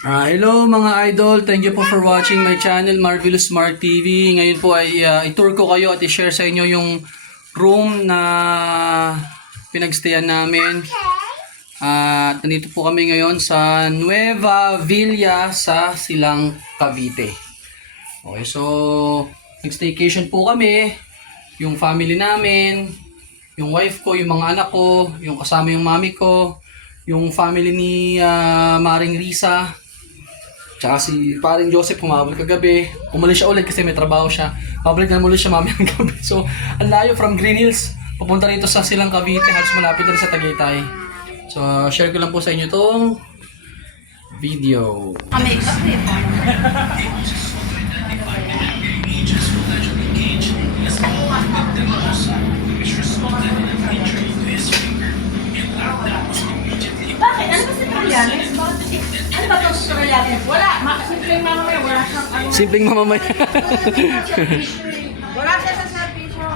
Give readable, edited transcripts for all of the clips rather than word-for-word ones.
Hello mga idol, thank you po for watching my channel Marvelous Mark TV. Ngayon po ay i-tour ko kayo at i-share sa inyo yung room na pinagstayan namin. At nandito po kami ngayon sa Nueva Villa sa Silang, Cavite. Okay, so nag-staycation po kami, yung family namin, yung wife ko, yung mga anak ko, yung kasama yung mami ko, yung family ni Maring Risa. Tsaka si paring Joseph humabol kagabi. Umalis siya ulit kasi may trabaho siya. Pabalik na muli siya mamayang gabi. So, ang layo from Green Hills. Papunta rito sa Silang, Cavite. Halos malapit na rin sa Tagaytay. So, share ko lang po sa inyo itong video. Bakit? Ano ba si Trillanes? Ano ba itong Trillanes? Wala. Simpleng mamamaya. Wala siyang ano. Simpleng mamamay. Wala siya sa servisyo.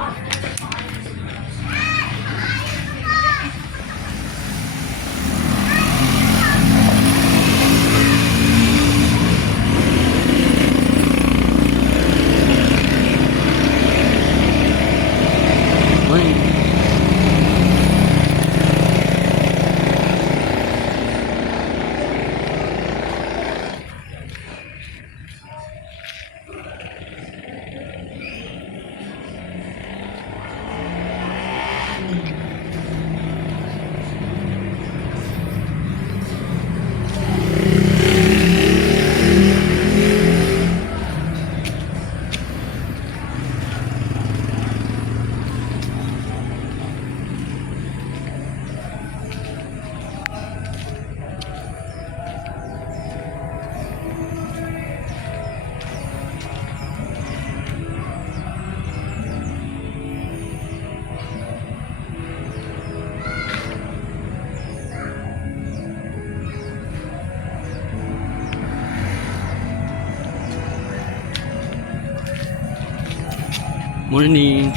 Morning.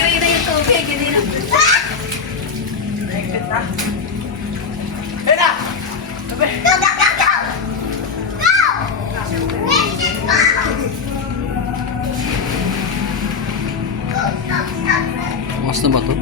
Gray na yung tubig. Hindi na. Hera! Sabi! Go, go, go, go! Go! Mas na ba to?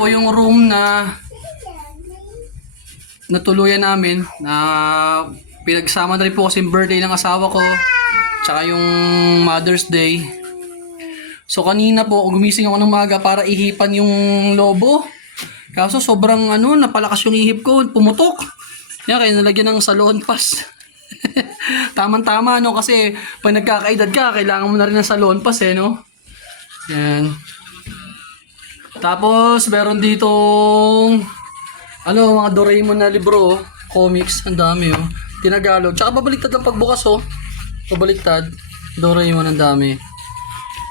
Po yung room na natuluyan namin na pinagsama na rin po kasi yung birthday ng asawa ko tsaka yung Mother's Day. So kanina po, gumising ako ng maga para ihipan yung lobo. Kaso sobrang napalakas yung ihip ko, pumutok. Yan, kaya nalagyan ng salon pass. Tamang-tama, kasi pag nagkakaedad ka, kailangan mo na rin ng salon pass, no? Yan. Tapos, meron ditong, mga Doraemon na libro, comics, ang dami, Tinagalog. Tsaka babaliktad ang pagbukas, Babaliktad. Doraemon, ang dami.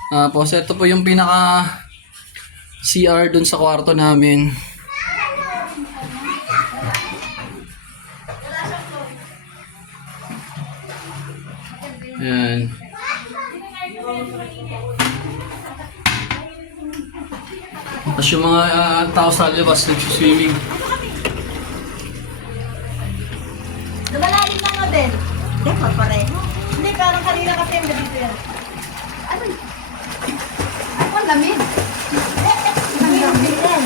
Tapos, ito po yung pinaka CR dun sa kwarto namin. Ayan. Tapos yung mga tao sa labas nag-swimming. Lumalalim na nga din. Hindi, papareho. Hindi, parang kanina kasi yung dito yan. Ano? Ako, lamig. Lamig din.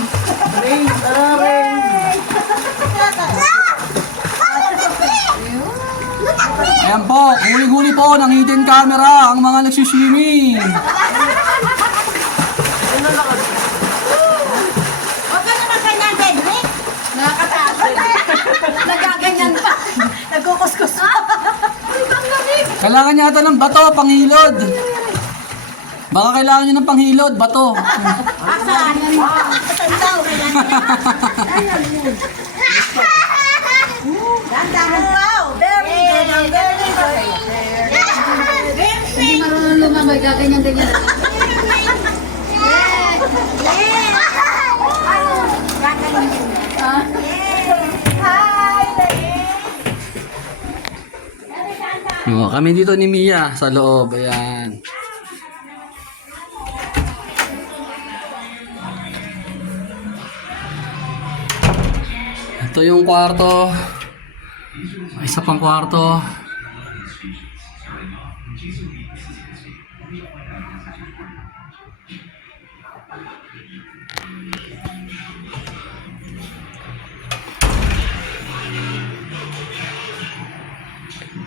Rain, rain. Ayan po, huli-huli po ng hidden camera ang mga nagsiswimming. Huwag ka naman ganyan, Cedric. Nakakatakot. Nagaganyan pa. Nagkukuskus pa. Ay, bang lamig. Kailangan yata ng bato, panghilod. Baka kailangan nyo ng panghilod, bato. Saan? Patantaw. Wow, very good. Very good. Hindi marunong lumabay, gaganyan-ganyan. Kami dito ni Mia sa loob, ayan. Ito yung kwarto. May isa pang kwarto.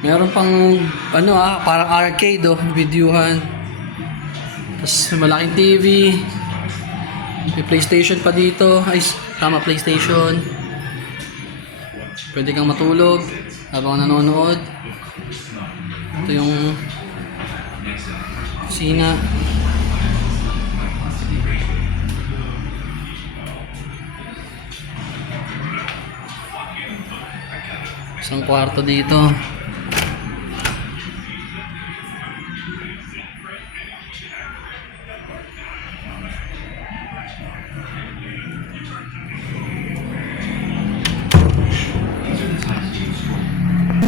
Meron pang parang arcade, videohan. Tapos malaking TV. May PlayStation pa dito. Ay, tama, PlayStation. Pwede kang matulog habang nanonood. Ito yung kusina. Isang kwarto dito.